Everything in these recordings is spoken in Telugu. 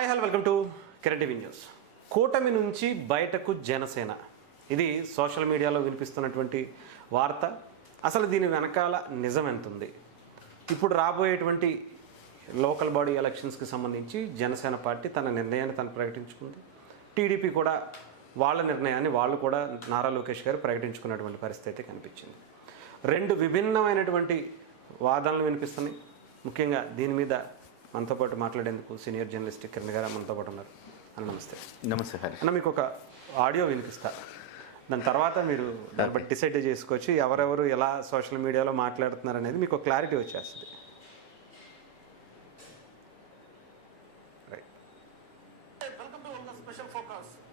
Hi hello welcome to Kiran TV news. కూటమి నుంచి బయటకు జనసేన, ఇది సోషల్ మీడియాలో వినిపిస్తున్నటువంటి వార్త. అసలు దీని వెనకాల నిజం ఎంత ఉంది? ఇప్పుడు రాబోయేటువంటి లోకల్ బాడీ ఎలక్షన్స్కి సంబంధించి జనసేన పార్టీ తన నిర్ణయాన్ని తను ప్రకటించుకుంది. టీడీపీ కూడా వాళ్ళ నిర్ణయాన్ని వాళ్ళు కూడా నారా లోకేష్ గారు ప్రకటించుకున్నటువంటి పరిస్థితి కనిపించింది. రెండు విభిన్నమైనటువంటి వాదనలు వినిపిస్తున్నాయి. ముఖ్యంగా దీని మీద మనతో పాటు మాట్లాడేందుకు సీనియర్ జర్నలిస్ట్ కిరణ్ గారు మనతో పాటు ఉన్నారు. అన్న నమస్తే. నమస్తే హరి అన్న, మీకు ఒక ఆడియో వినిపిస్తా, దాని తర్వాత మీరు దాన్ని బట్టి డిసైడ్ చేసుకోవచ్చు ఎవరెవరు ఎలా సోషల్ మీడియాలో మాట్లాడుతున్నారు అనేది మీకు క్లారిటీ వచ్చేస్తుంది.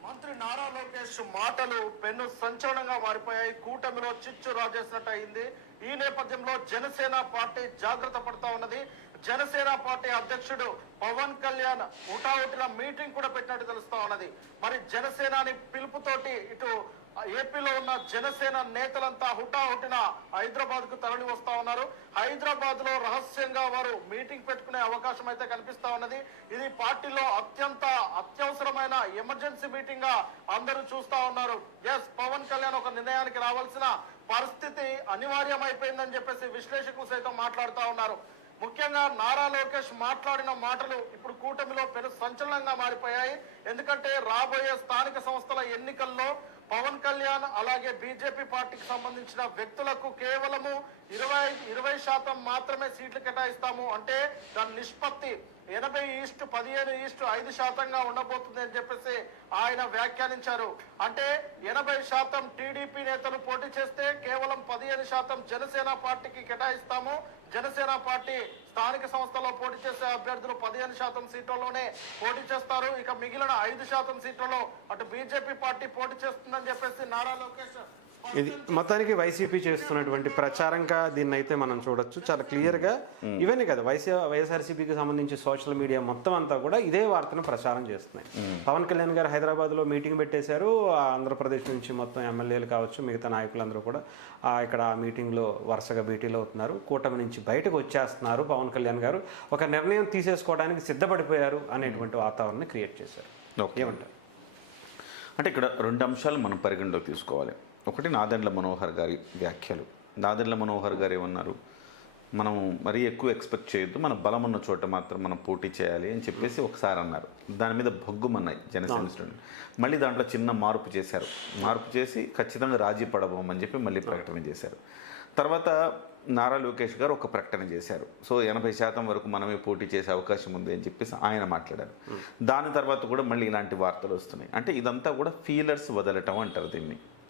మంత్రి నారా లోకేష్ మాటలు పెన్ను సంచలనంగా మారిపోయాయి. కూటమిలో చిచ్చు రాజేసినట్టు అయింది. ఈ నేపథ్యంలో జనసేన పార్టీ జాగ్రత్త పడుతూ ఉన్నది. జనసేన పార్టీ అధ్యక్షుడు పవన్ కళ్యాణ్ హుటాహుటిన మీటింగ్ కూడా పెట్టినట్టు తెలుస్తా ఉన్నది. మరి జనసేనాని పిలుపుతోటి ఇటు ఏపీలో ఉన్న జనసేన నేతలంతా హుటాహుటిన హైదరాబాద్ కు తరలి వస్తా ఉన్నారు. హైదరాబాద్ లో రహస్యంగా వారు మీటింగ్ పెట్టుకునే అవకాశం అయితే కనిపిస్తా ఉన్నది. ఇది పార్టీలో అత్యవసరమైన ఎమర్జెన్సీ మీటింగ్ గా అందరూ చూస్తా ఉన్నారు. ఎస్, పవన్ కళ్యాణ్ ఒక నిర్ణయానికి రావాల్సిన పరిస్థితి అనివార్యమైపోయిందని చెప్పేసి విశ్లేషకులు సైతం మాట్లాడుతూ ఉన్నారు. ముఖ్యంగా నారా లోకేష్ మాట్లాడిన మాటలు ఇప్పుడు కూటమిలో పెను సంచలనంగా మారిపోయాయి. ఎందుకంటే రాబోయే స్థానిక సంస్థల ఎన్నికల్లో పవన్ కళ్యాణ్ అలాగే బీజేపీ పార్టీకి సంబంధించిన వ్యక్తులకు కేవలము 20% మాత్రమే సీట్లు కేటాయిస్తాము. అంటే దాని నిష్పత్తి 80:15:5% ఉండబోతుంది అని చెప్పేసి ఆయన వ్యాఖ్యానించారు. అంటే 80% టీడీపీ నేతలు పోటీ చేస్తే కేవలం 15% జనసేన పార్టీకి కేటాయిస్తాము. జనసేన పార్టీ స్థానిక సంస్థల్లో పోటీ చేసే అభ్యర్థులు 15% సీట్లలోనే పోటీ చేస్తారు. ఇక మిగిలిన 5% సీట్లలో అటు బీజేపీ పార్టీ పోటీ చేస్తుందని చెప్పేసి నారా లోకేష్ ఇది మొత్తానికి వైసీపీ చేస్తున్నటువంటి ప్రచారంగా దీన్ని అయితే మనం చూడొచ్చు. చాలా క్లియర్గా ఇవన్నీ కదా వైఎస్ఆర్సీపీకి సంబంధించి సోషల్ మీడియా మొత్తం అంతా కూడా ఇదే వార్తను ప్రచారం చేస్తున్నాయి. పవన్ కళ్యాణ్ గారు హైదరాబాద్లో మీటింగ్ పెట్టేశారు. ఆంధ్రప్రదేశ్ నుంచి మొత్తం ఎమ్మెల్యేలు కావచ్చు, మిగతా నాయకులందరూ కూడా ఇక్కడ ఆ మీటింగ్లో వరుసగా భేటీలో అవుతున్నారు. కూటమి నుంచి బయటకు వచ్చేస్తున్నారు. పవన్ కళ్యాణ్ గారు ఒక నిర్ణయం తీసేసుకోవడానికి సిద్ధపడిపోయారు అనేటువంటి వాతావరణాన్ని క్రియేట్ చేశారు. ఏమంటారు? అంటే ఇక్కడ రెండు అంశాలు మనం పరిగణలోకి తీసుకోవాలి. ఒకటి నాదెండ్ల మనోహర్ గారి వ్యాఖ్యలు. నాదెండ్ల మనోహర్ గారు ఏమన్నారు, మనం మరీ ఎక్కువ ఎక్స్పెక్ట్ చేయొద్దు, మన బలం ఉన్న చోట మాత్రం మనం పోటీ చేయాలి అని చెప్పేసి ఒకసారి అన్నారు. దాని మీద భగ్గుమన్నాయి జనసేన శ్రేణులు. మళ్ళీ దాంట్లో చిన్న మార్పు చేశారు. మార్పు చేసి ఖచ్చితంగా రాజీ పడబోమని చెప్పి మళ్ళీ ప్రకటన చేశారు. తర్వాత నారా లోకేష్ గారు ఒక ప్రకటన చేశారు. సో 80% వరకు మనమే పోటీ చేసే అవకాశం ఉంది అని చెప్పేసి ఆయన మాట్లాడారు. దాని తర్వాత కూడా మళ్ళీ ఇలాంటి వార్తలు వస్తున్నాయి. అంటే ఇదంతా కూడా ఫీలర్స్ వదలటం అంటారు.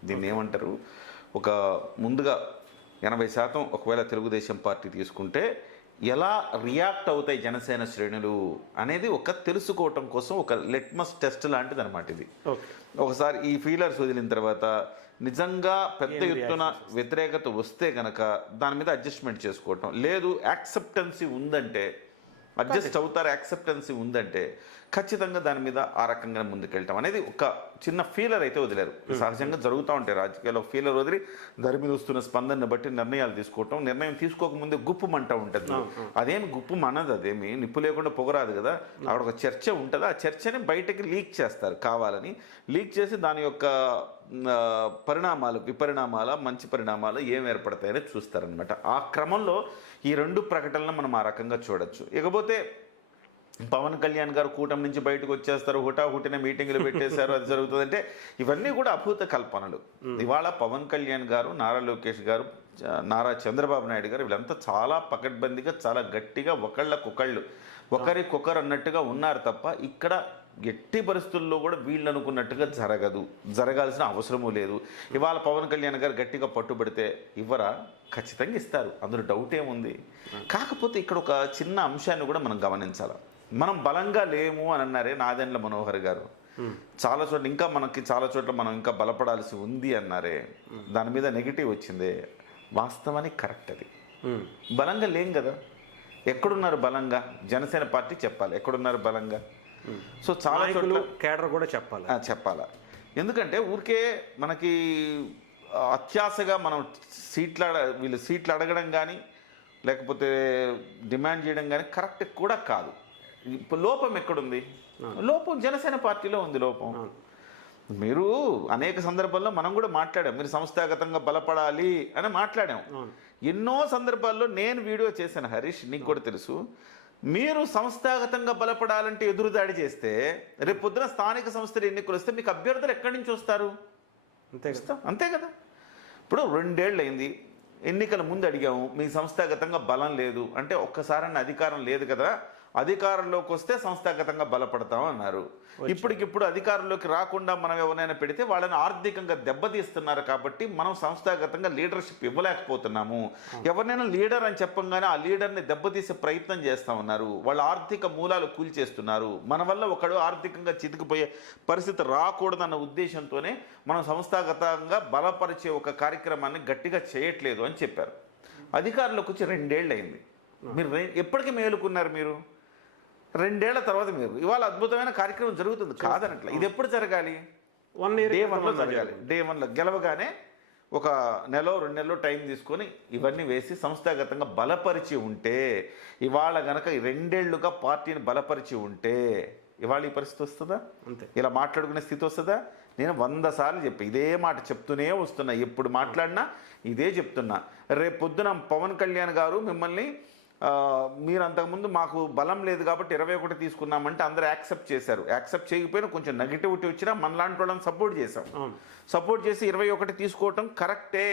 దీన్ని ఏమంటారు, ఒక ముందుగా 80% ఒకవేళ తెలుగుదేశం పార్టీ తీసుకుంటే ఎలా రియాక్ట్ అవుతాయి జనసేన శ్రేణులు అనేది ఒక తెలుసుకోవటం కోసం ఒక లిట్మస్ టెస్ట్ లాంటిది అనమాట ఇది. ఒకసారి ఈ ఫీలర్స్ వదిలిన తర్వాత నిజంగా పెద్ద ఎత్తున వ్యతిరేకత వస్తే కనుక దాని మీద అడ్జస్ట్మెంట్ చేసుకోవటం, లేదు యాక్సెప్టెన్సీ ఉందంటే అడ్జస్ట్ అవుతారు, యాక్సెప్టెన్సీ ఉందంటే ఖచ్చితంగా దాని మీద ఆ రకంగా ముందుకెళ్ళటం అనేది ఒక చిన్న ఫీలర్ అయితే వదిలేరు. సహజంగా జరుగుతూ ఉంటాయి రాజకీయాల్లో. ఫీలర్ వదిలి దాని మీద వస్తున్న స్పందనను బట్టి నిర్ణయాలు తీసుకోవటం. నిర్ణయం తీసుకోకముందే గుప్పుమంట ఉంటుంది. అదేమి గుప్పు మనది, అదేమి నిప్పు లేకుండా పొగరాదు కదా. అక్కడ ఒక చర్చ ఉంటుంది. ఆ చర్చని బయటకి లీక్ చేస్తారు కావాలని. లీక్ చేసి దాని యొక్క పరిణామాలు, విపరిణామాల, మంచి పరిణామాలు ఏం ఏర్పడతాయని చూస్తారనమాట. ఆ క్రమంలో ఈ రెండు ప్రకటనలను మనం ఆ రకంగా చూడొచ్చు. ఇకపోతే పవన్ కళ్యాణ్ గారు కూటమి నుంచి బయటకు వచ్చేస్తారు, హుటాహుటిన మీటింగ్లు పెట్టేశారు, అది జరుగుతుందంటే ఇవన్నీ కూడా అభూత కల్పనలు. ఇవాళ పవన్ కళ్యాణ్ గారు, నారా లోకేష్ గారు, నారా చంద్రబాబు నాయుడు గారు వీళ్ళంతా చాలా పకడ్బందీగా, చాలా గట్టిగా ఒకరికొకరు అన్నట్టుగా ఉన్నారు తప్ప ఇక్కడ ఎట్టి పరిస్థితుల్లో కూడా వీళ్ళు అనుకున్నట్టుగా జరగాల్సిన అవసరమూ లేదు. ఇవాళ పవన్ కళ్యాణ్ గారు గట్టిగా పట్టుబడితే ఇవ్వరా? ఖచ్చితంగా ఇస్తారు, అందులో డౌట్ ఏముంది. కాకపోతే ఇక్కడ ఒక చిన్న అంశాన్ని కూడా మనం గమనించాలి. మనం బలంగా లేము అని అన్నారే నాదెండ్ల మనోహర్ గారు. చాలా చోట్ల మనం ఇంకా బలపడాల్సి ఉంది అన్నారే. దాని మీద నెగిటివ్ వచ్చిందే. వాస్తవానికి కరెక్ట్ అది. బలంగా లేం కదా. ఎక్కడున్నారు బలంగా? జనసేన పార్టీ చెప్పాలి ఎక్కడున్నారు బలంగా. సో చాలా చోట్ల కేడర్ కూడా చెప్పాలా. ఎందుకంటే ఊరికే మనకి అత్యాశగా మనం వీళ్ళు సీట్లు అడగడం కానీ లేకపోతే డిమాండ్ చేయడం కానీ కరెక్ట్ కూడా కాదు. లోపం ఎక్కడుంది? లోపం జనసేన పార్టీలో ఉంది లోపం. మీరు అనేక సందర్భాల్లో మనం కూడా మాట్లాడాం, మీరు సంస్థాగతంగా బలపడాలి అని మాట్లాడాం. ఎన్నో సందర్భాల్లో నేను వీడియో చేశాను హరీష్, నీకు కూడా తెలుసు. మీరు సంస్థాగతంగా బలపడాలంటే ఎదురుదాడి చేస్తే రేపు పొద్దున స్థానిక సంస్థల ఎన్నికలు వస్తే మీకు అభ్యర్థులు ఎక్కడి నుంచి వస్తారు? అంతే కదా. ఇప్పుడు 2 ఏళ్ళు అయింది, ఎన్నికల ముందు అడిగాము మీ సంస్థాగతంగా బలం లేదు అంటే, ఒక్కసారన్న అధికారం లేదు కదా, అధికారంలోకి వస్తే సంస్థాగతంగా బలపడతాం అన్నారు. ఇప్పటికిప్పుడు అధికారంలోకి రాకుండా మనం ఎవరైనా పెడితే వాళ్ళని ఆర్థికంగా దెబ్బతీస్తున్నారు కాబట్టి మనం సంస్థాగతంగా లీడర్షిప్ ఇవ్వలేకపోతున్నాము. ఎవరినైనా లీడర్ అని చెప్పంగానే ఆ లీడర్ని దెబ్బతీసే ప్రయత్నం చేస్తూ ఉన్నారు. వాళ్ళ ఆర్థిక మూలాలు కూల్చేస్తున్నారు. మన వల్ల ఒకడు ఆర్థికంగా చితికిపోయే పరిస్థితి రాకూడదన్న ఉద్దేశంతోనే మనం సంస్థాగతంగా బలపరిచే ఒక కార్యక్రమాన్ని గట్టిగా చేయట్లేదు అని చెప్పారు. అధికారంలోకి వచ్చి 2 ఏళ్ళు అయింది. మీరు ఎప్పటికీ మేలుకున్నారు? మీరు 2 ఏళ్ల తర్వాత మీరు ఇవాళ అద్భుతమైన కార్యక్రమం జరుగుతుంది కాదనట్ల. ఇది ఎప్పుడు జరగాలి? 1 year డే 1లో జరగాలి. డే 1లో గెలవగానే ఒక 1-2 నెలలు టైం తీసుకొని ఇవన్నీ వేసి సంస్థాగతంగా బలపరిచి ఉంటే, ఇవాళ గనక 2 ఏళ్లుగా పార్టీని బలపరిచి ఉంటే ఇవాళ ఈ పరిస్థితి వస్తుందా? అంతే. ఇలా మాట్లాడుకునే స్థితి వస్తుందా? నేను 100 సార్లు చెప్పి ఇదే మాట చెప్తూనే వస్తున్నా. ఎప్పుడు మాట్లాడినా ఇదే చెప్తున్నా. రేపు పొద్దున పవన్ కళ్యాణ్ గారు మిమ్మల్ని మీరు అంతకుముందు మాకు బలం లేదు కాబట్టి 21 తీసుకున్నామంటే అందరూ యాక్సెప్ట్ చేశారు. యాక్సెప్ట్ చేయకపోయినా కొంచెం నెగిటివిటీ వచ్చినా మనలాంటి వాళ్ళని సపోర్ట్ చేశాం. సపోర్ట్ చేసి 21 తీసుకోవటం కరెక్టే.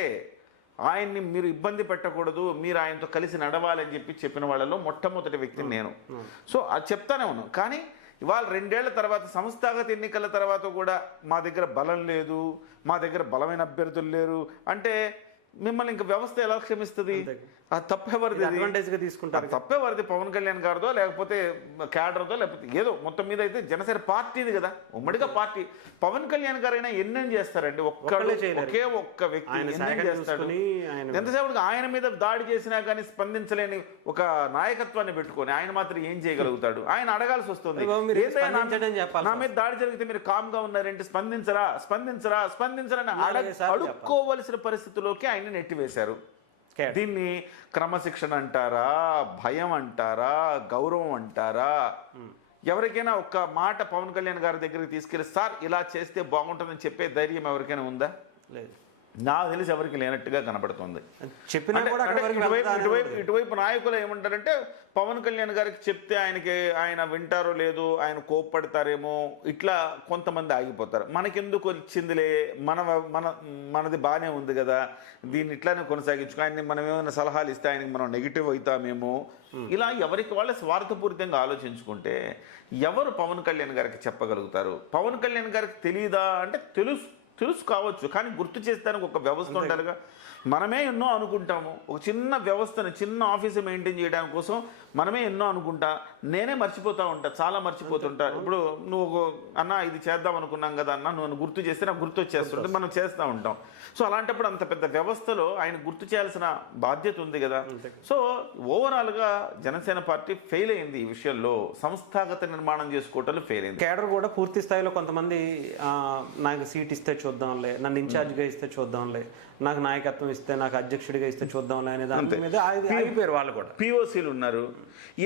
ఆయన్ని మీరు ఇబ్బంది పెట్టకూడదు, మీరు ఆయనతో కలిసి నడవాలని చెప్పిన వాళ్ళలో మొట్టమొదటి వ్యక్తిని నేను. సో అది చెప్తానే ఉన్నాను. కానీ ఇవాళ 2 ఏళ్ల తర్వాత సంస్థాగత ఎన్నికల తర్వాత కూడా మా దగ్గర బలం లేదు, మా దగ్గర బలమైన అభ్యర్థులు లేరు అంటే మిమ్మల్ని ఇంకా వ్యవస్థ ఎలా క్షమిస్తుంది? అది తప్పేవరిది? అడ్వాంటేజ్గా తీసుకుంటారు. తప్పేవరిది? పవన్ కళ్యాణ్ గారిదో లేకపోతే క్యాడర్దో లేకపోతే ఏదో మొత్తం మీద అయితే జనసేన పార్టీది కదా, ఉమ్మడిగా పార్టీ. పవన్ కళ్యాణ్ గారు అయినా ఎన్నేం చేస్తారండి? ఒకే ఒక్క వ్యక్తి ఎన్నేం చేస్తాడు? ఎంతసేపటికి ఆయన మీద దాడి చేసినా కానీ స్పందించలేని ఒక నాయకత్వాన్ని పెట్టుకొని ఆయన మాత్రం ఏం చేయగలుగుతాడు? ఆయన అడగాల్సి వస్తుంది. నా మీద దాడి జరిగితే మీరు కామ్గా ఉన్నారంటే స్పందించరా స్పందించరా స్పందించరా అడుక్కోవలసిన పరిస్థితిలోకి ఆయన నెట్టివేశారు. దీన్ని క్రమశిక్షణ అంటారా, భయం అంటారా, గౌరవం అంటారా? ఎవరికైనా ఒక్క మాట పవన్ కళ్యాణ్ గారి దగ్గరికి తీసుకెళ్ళి సార్ ఇలా చేస్తే బాగుంటుందని చెప్పే ధైర్యం ఎవరికైనా ఉందా? లేదు. నాకు తెలిసి ఎవరికి లేనట్టుగా కనబడుతుంది. చెప్పినా ఇటువైపు నాయకులు ఏమంటారంటే పవన్ కళ్యాణ్ గారికి చెప్తే ఆయన వింటారో లేదో, ఆయన కోప్పడతారేమో, ఇట్లా కొంతమంది ఆగిపోతారు. మనకెందుకు వచ్చిందిలే, మనది బాగానే ఉంది కదా, దీన్ని ఇట్లానే కొనసాగించుకో, ఆయన్ని మనం ఏమైనా సలహాలు ఇస్తే ఆయనకి మనం నెగిటివ్ అవుతామేమో, ఇలా ఎవరికి వాళ్ళ స్వార్థపూరితంగా ఆలోచించుకుంటే ఎవరు పవన్ కళ్యాణ్ గారికి చెప్పగలుగుతారు? పవన్ కళ్యాణ్ గారికి తెలియదా అంటే తెలుసు కావచ్చు, కానీ గుర్తు చేస్తానికి ఒక వ్యవస్థ ఉండాలిగా. మనమే ఎన్నో అనుకుంటాము. ఒక చిన్న వ్యవస్థని, చిన్న ఆఫీస్ మెయింటైన్ చేయడానికి కోసం మనమే ఎన్నో అనుకుంటా. నేనే మర్చిపోతూ ఉంటా, చాలా మర్చిపోతుంటా. ఇప్పుడు నువ్వు అన్న ఇది చేద్దాం అనుకున్నాం కదా అన్న, నువ్వు గుర్తు చేస్తే నాకు గుర్తు వచ్చేస్తుంటే మనం చేస్తూ ఉంటాం. సో అలాంటప్పుడు అంత పెద్ద వ్యవస్థలో ఆయన గుర్తు చేయాల్సిన బాధ్యత ఉంది కదా. సో ఓవరాల్గా జనసేన పార్టీ ఫెయిల్ అయింది ఈ విషయంలో. సంస్థాగత నిర్మాణం చేసుకోవటంలో ఫెయిల్ అయింది. కేడర్ కూడా పూర్తి స్థాయిలో కొంతమంది నాకు సీట్ ఇస్తే చూద్దాంలే, నన్ను ఇన్ఛార్జ్గా ఇస్తే చూద్దాంలే, నాకు నాయకత్వం ఇస్తే, నాకు అధ్యక్షుడిగా ఇస్తే చూద్దాంలే అనే దాని మీద అయిపోయారు వాళ్ళు కూడా. పిఓసీలు ఉన్నారు.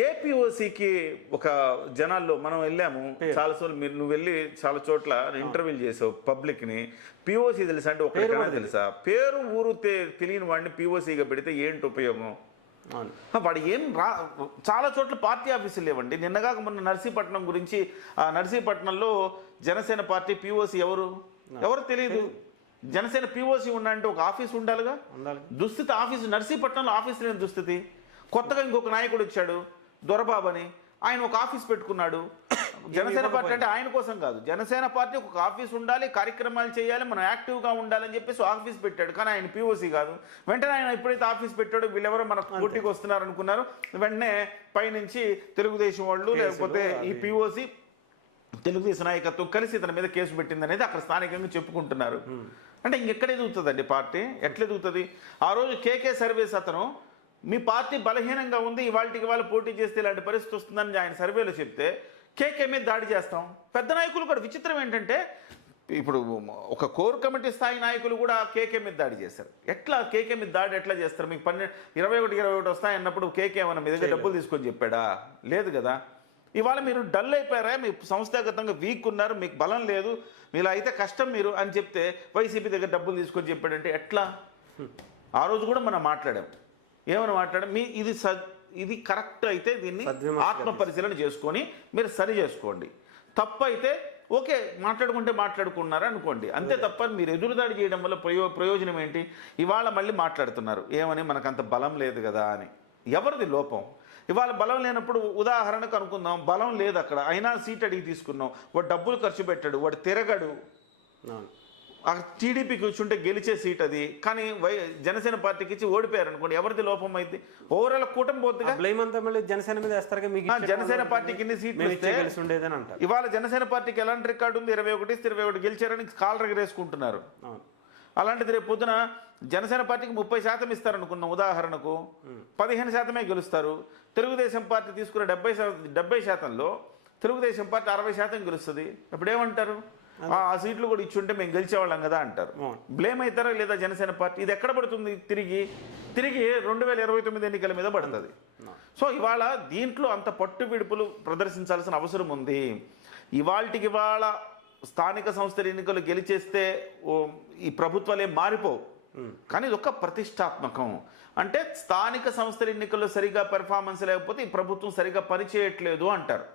ఏ పిఓసీకి ఒక జనాల్లో మనం వెళ్ళాము చాలాసార్లు, నువ్వు వెళ్ళి చాలా చోట్ల ఇంటర్వ్యూలు చేసావు పబ్లిక్ని. పిఓసీ తెలుసా అంటే ఒకరికైనా తెలుసా? పేరు ఊరు తెలియని వాడిని పిఓసీగా పెడితే ఏంటి ఉపయోగం? వాడు ఏం చాలా చోట్ల పార్టీ ఆఫీసులు లేవండి. నిన్నగాక మొన్న నర్సీపట్నం గురించి, ఆ నర్సీపట్నంలో జనసేన పార్టీ పిఓసీ ఎవరు తెలియదు. జనసేన పిఓసీ ఉండాలంటే ఒక ఆఫీస్ ఉండాలిగా. దుస్థితి ఆఫీసు, నర్సీపట్నంలో ఆఫీస్ లేని దుస్థితి. కొత్తగా ఇంకొక నాయకుడు వచ్చాడు దొరబాబు అని, ఆయన ఒక ఆఫీస్ పెట్టుకున్నాడు. జనసేన పార్టీ అంటే ఆయన కోసం కాదు, జనసేన పార్టీ ఒక ఆఫీస్ ఉండాలి, కార్యక్రమాలు చేయాలి, మనం యాక్టివ్గా ఉండాలని చెప్పేసి ఆఫీస్ పెట్టాడు. కానీ ఆయన పిఓసీ కాదు. వెంటనే ఆయన ఎప్పుడైతే ఆఫీస్ పెట్టాడో వీళ్ళెవరో మన పోటీకి వస్తున్నారు అనుకున్నారు. వెంటనే పైనుంచి తెలుగుదేశం వాళ్ళు లేకపోతే ఈ పిఓసీ తెలుగుదేశం నాయకత్వం కలిసి ఇతని మీద కేసు పెట్టింది అనేది అక్కడ స్థానికంగా చెప్పుకుంటున్నారు. అంటే ఇంకెక్కడ ఎదుగుతుందండి పార్టీ? ఎట్లా ఎదుగుతుంది? ఆ రోజు కేకే సర్వేస్ అతను మీ పార్టీ బలహీనంగా ఉంది, ఇవాళకి వాళ్ళు పోటీ చేస్తే ఇలాంటి పరిస్థితి వస్తుందని ఆయన సర్వేలో చెప్తే కేకే మీద దాడి చేస్తాం. పెద్ద నాయకులు కూడా విచిత్రం ఏంటంటే ఇప్పుడు ఒక కోర్ కమిటీ స్థాయి నాయకులు కూడా కేకే మీద దాడి చేశారు. ఎట్లా కేకే మీద దాడి ఎట్లా చేస్తారు? మీకు 21 వస్తాయన్నప్పుడు కేకే ఏమన్నా మీ దగ్గర డబ్బులు తీసుకొని చెప్పాడా? లేదు కదా. ఇవాళ మీరు డల్ అయిపోయారా, మీ సంస్థాగతంగా వీక్ ఉన్నారు, మీకు బలం లేదు, మీలో అయితే కష్టం మీరు అని చెప్తే వైసీపీ దగ్గర డబ్బులు తీసుకొని చెప్పాడంటే ఎట్లా? ఆ రోజు కూడా మనం మాట్లాడాం, ఏమని మాట్లాడాం, ఇది కరెక్ట్ అయితే దీన్ని ఆత్మ పరిశీలన చేసుకొని మీరు సరి చేసుకోండి, తప్పు అయితే ఓకే మాట్లాడుకున్నారా అనుకోండి, అంతే తప్ప మీరు ఎదురుదాడి చేయడం వల్ల ప్రయోజనం ఏంటి? ఇవాళ మళ్ళీ మాట్లాడుతున్నారు ఏమని, మనకంత బలం లేదు కదా అని. ఎవరిది లోపం? ఇవాళ బలం లేనప్పుడు ఉదాహరణకు అనుకుందాం, బలం లేదు అక్కడ, అయినా సీట్ అడిగి తీసుకున్నాం, వాడు డబ్బులు ఖర్చు పెట్టాడు, వాడు తిరగడు, టీడీపీ కూర్చుంటే గెలిచే సీట్ అది, కానీ జనసేన పార్టీకి ఇచ్చి ఓడిపోయారు అనుకోండి, ఎవరిది లోపం అయింది? ఓవరాల్ కూటమి పోతుందిగా. బ్లేమ్ అంతా మళ్ళీ జనసేన మీద వేస్తారు. జనసేన పార్టీకి ఇన్ని సీట్లు కలిసి ఉండేదని అంటారు. ఇవాళ జనసేన పార్టీకి ఎలాంటి రికార్డు ఉంది? 21 గెలిచారని కాలర్ ఎగరేసుకుంటున్నారు. అలాంటిది రేపు పొద్దున జనసేన పార్టీకి 30% ఇస్తారనుకున్నాం ఉదాహరణకు, 15% గెలుస్తారు. తెలుగుదేశం పార్టీ తీసుకున్న 70%లో తెలుగుదేశం పార్టీ 60% గెలుస్తుంది. ఇప్పుడు ఏమంటారు? ఆ సీట్లు కూడా ఇచ్చుంటే మేము గెలిచేవాళ్ళం కదా అంటారు. బ్లేమ్ అవుతారా లేదా జనసేన పార్టీ? ఇది ఎక్కడ పడుతుంది? తిరిగి 2029 ఎన్నికల మీద పడుతుంది. సో ఇవాళ దీంట్లో అంత పట్టు విడుపులు ప్రదర్శించాల్సిన అవసరం ఉంది. ఇవాళ స్థానిక సంస్థల ఎన్నికలు గెలిచేస్తే ఈ ప్రభుత్వాలు ఏం మారిపోవు, కానీ ఇది ఒక ప్రతిష్టాత్మకం. అంటే స్థానిక సంస్థల ఎన్నికల్లో సరిగా పెర్ఫార్మెన్స్ లేకపోతే ఈ ప్రభుత్వం సరిగా పనిచేయట్లేదు అంటారు.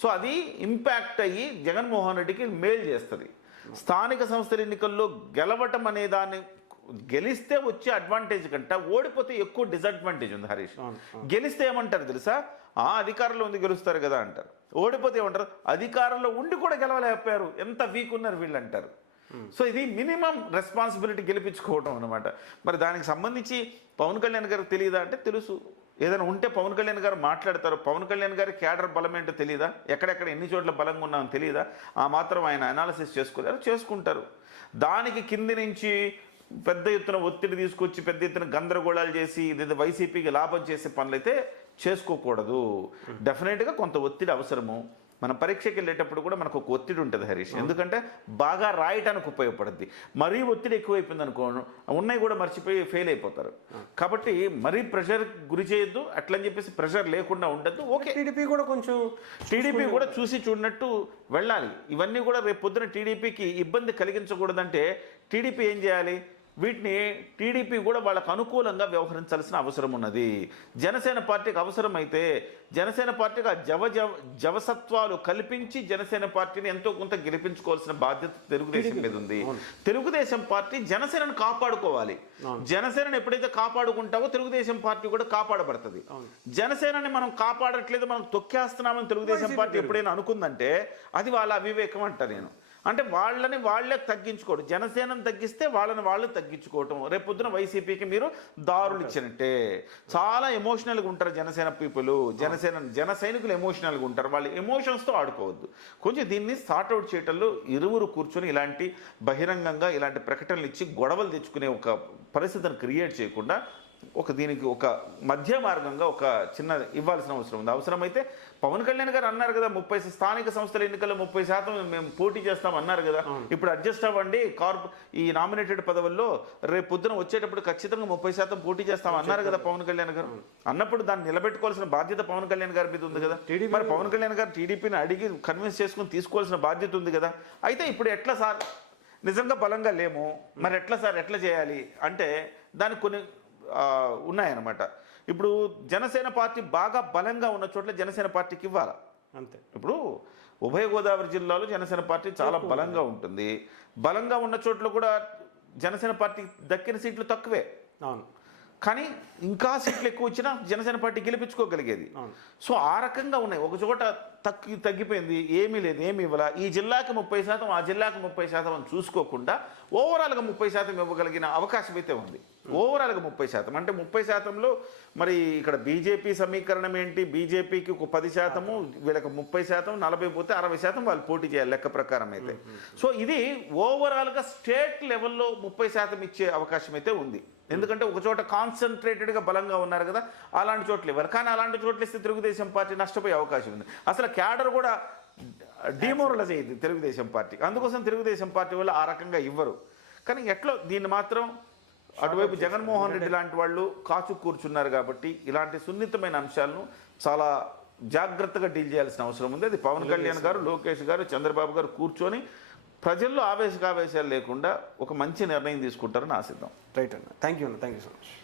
సో అది ఇంపాక్ట్ అయ్యి జగన్మోహన్ రెడ్డికి మేలు చేస్తుంది. స్థానిక సంస్థల ఎన్నికల్లో గెలవటం అనే దాన్ని గెలిస్తే వచ్చే అడ్వాంటేజ్ కంటే ఓడిపోతే ఎక్కువ డిసడ్వాంటేజ్ ఉంది హరీష్. గెలిస్తే ఏమంటారు తెలుసా? అధికారంలో ఉంది గెలుస్తారు కదా అంటారు. ఓడిపోతే ఏమంటారు? అధికారంలో ఉండి కూడా గెలవలేకపోయారు, ఎంత వీక్ ఉన్నారు వీళ్ళు అంటారు. సో ఇది మినిమం రెస్పాన్సిబిలిటీ గెలిపించుకోవడం అనమాట. మరి దానికి సంబంధించి పవన్ కళ్యాణ్ గారికి తెలియదా అంటే తెలుసు. ఏదైనా ఉంటే పవన్ కళ్యాణ్ గారు మాట్లాడతారు. పవన్ కళ్యాణ్ గారి క్యాడర్ బలం ఏంటో తెలియదా? ఎక్కడెక్కడ ఎన్ని చోట్ల బలంగా ఉన్నామని తెలియదా? ఆ మాత్రం ఆయన అనాలిసిస్ చేసుకుంటారు. దానికి కింది నుంచి పెద్ద ఎత్తున ఒత్తిడి తీసుకొచ్చి పెద్ద ఎత్తున గందరగోళాలు చేసి ఇది వైసీపీకి లాభం చేసే పనులైతే చేసుకోకూడదు. డెఫినెట్గా కొంత ఒత్తిడి అవసరము. మనం పరీక్షకి వెళ్ళేటప్పుడు కూడా మనకు ఒక ఒత్తిడి ఉంటుంది హరీష్, ఎందుకంటే బాగా రాయటానికి ఉపయోగపడుద్ది. మరీ ఒత్తిడి ఎక్కువైపోయింది అనుకో, ఉన్నాయి కూడా మర్చిపోయి ఫెయిల్ అయిపోతారు. కాబట్టి మరీ ప్రెషర్ గురి చేయొద్దు, అట్లని చెప్పేసి ప్రెషర్ లేకుండా ఉండద్దు. ఓకే, టీడీపీ కూడా చూసి చూడనట్టు వెళ్ళాలి. ఇవన్నీ కూడా రేపు పొద్దున టీడీపీకి ఇబ్బంది కలిగించకూడదంటే టీడీపీ ఏం చేయాలి? వీటిని టీడీపీ కూడా వాళ్ళకు అనుకూలంగా వ్యవహరించాల్సిన అవసరం ఉన్నది. జనసేన పార్టీకి అవసరమైతే జనసేన పార్టీకి ఆ జవసత్వాలు కల్పించి జనసేన పార్టీని ఎంతో కొంత గెలిపించుకోవాల్సిన బాధ్యత తెలుగుదేశం మీద ఉంది. తెలుగుదేశం పార్టీ జనసేనను కాపాడుకోవాలి. జనసేనను ఎప్పుడైతే కాపాడుకుంటావో తెలుగుదేశం పార్టీ కూడా కాపాడబడుతుంది. జనసేనని మనం కాపాడట్లేదు, మనం తొక్కేస్తున్నామని తెలుగుదేశం పార్టీ ఎప్పుడైనా అనుకుందంటే అది వాళ్ళ అవివేకం అంట నేను. అంటే వాళ్ళే తగ్గించుకోవడం, జనసేనను తగ్గిస్తే వాళ్ళు తగ్గించుకోవటం. రేపొద్దున వైసీపీకి మీరు దారులు ఇచ్చినట్టే. చాలా ఎమోషనల్గా ఉంటారు జనసేన పీపుల్, జన సైనికులు ఎమోషనల్గా ఉంటారు. వాళ్ళు ఎమోషన్స్తో ఆడుకోవద్దు. కొంచెం దీన్ని సార్ట్అవుట్ చేయటంలో ఇరువురు కూర్చొని ఇలాంటి బహిరంగంగా ఇలాంటి ప్రకటనలు ఇచ్చి గొడవలు తెచ్చుకునే ఒక పరిస్థితిని క్రియేట్ చేయకుండా దీనికి ఒక మధ్య మార్గంగా ఒక చిన్న ఇవ్వాల్సిన అవసరం ఉంది. అవసరమైతే పవన్ కళ్యాణ్ గారు అన్నారు కదా, 30 స్థానిక సంస్థల ఎన్నికల్లో 30% మేము పోటీ చేస్తాం అన్నారు కదా, ఇప్పుడు అడ్జస్ట్ అవ్వండి, ఈ నామినేటెడ్ పదవుల్లో రేపు పొద్దున వచ్చేటప్పుడు ఖచ్చితంగా 30% పోటీ చేస్తాం అన్నారు కదా పవన్ కళ్యాణ్ గారు. అన్నప్పుడు దాన్ని నిలబెట్టుకోవాల్సిన బాధ్యత పవన్ కళ్యాణ్ గారి మీద ఉంది కదా. మరి పవన్ కళ్యాణ్ గారు టీడీపీని అడిగి కన్విన్స్ చేసుకుని తీసుకోవాల్సిన బాధ్యత ఉంది కదా. అయితే ఇప్పుడు ఎట్లా సార్, నిజంగా బలంగా లేము, మరి ఎట్లా సార్, ఎట్లా చేయాలి అంటే దానికి కొన్ని ఉన్నాయన్నమాట. ఇప్పుడు జనసేన పార్టీ బాగా బలంగా ఉన్న చోట్ల జనసేన పార్టీకి ఇవ్వాలి అంతే. ఇప్పుడు ఉభయ గోదావరి జిల్లాలో జనసేన పార్టీ చాలా బలంగా ఉంటుంది. బలంగా ఉన్న చోట్ల కూడా జనసేన పార్టీ దక్కిన సీట్లు తక్కువే, అవును, కానీ ఇంకా సీట్లు ఎక్కువ వచ్చినా జనసేన పార్టీ గెలిపించుకోగలిగేది. సో ఆ రకంగా ఉన్నాయి. ఒక చోట తగ్గిపోయింది, ఏమీ లేదు, ఏమి ఇవ్వాల, ఈ జిల్లాకి 30%, ఆ జిల్లాకి 30% అని చూసుకోకుండా ఓవరాల్గా 30% ఇవ్వగలిగిన అవకాశం అయితే ఉంది. ఓవరాల్గా 30% అంటే 30%లో మరి ఇక్కడ బీజేపీ సమీకరణం ఏంటి? బీజేపీకి ఒక 10%, వీళ్ళకి 30%, 40 పోతే 60% వాళ్ళు పోటీ చేయాలి లెక్క ప్రకారం అయితే. సో ఇది ఓవరాల్గా స్టేట్ లెవెల్లో 30% ఇచ్చే అవకాశం అయితే ఉంది. ఎందుకంటే ఒక చోట కాన్సన్ట్రేటెడ్గా బలంగా ఉన్నారు కదా, అలాంటి చోట్ల ఇవ్వాలి. కానీ అలాంటి చోట్ల ఇస్తే తెలుగుదేశం పార్టీ నష్టపోయే అవకాశం ఉంది. అసలు క్యాడర్ కూడా డిమోరలైజ్ అయ్యింది తెలుగుదేశం పార్టీ. అందుకోసం తెలుగుదేశం పార్టీ వాళ్ళు ఆ రకంగా ఇవ్వరు. కానీ ఎట్లా దీన్ని మాత్రం అటువైపు జగన్మోహన్ రెడ్డి లాంటి వాళ్ళు కాచు కూర్చున్నారు కాబట్టి ఇలాంటి సున్నితమైన అంశాలను చాలా జాగ్రత్తగా డీల్ చేయాల్సిన అవసరం ఉంది. అది పవన్ కళ్యాణ్ గారు, లోకేష్ గారు, చంద్రబాబు గారు కూర్చొని ప్రజల్లో ఆవేశాలు లేకుండా ఒక మంచి నిర్ణయం తీసుకుంటారని ఆశిద్దాం. రైట్ అన్న, థ్యాంక్ యూ సో మచ్.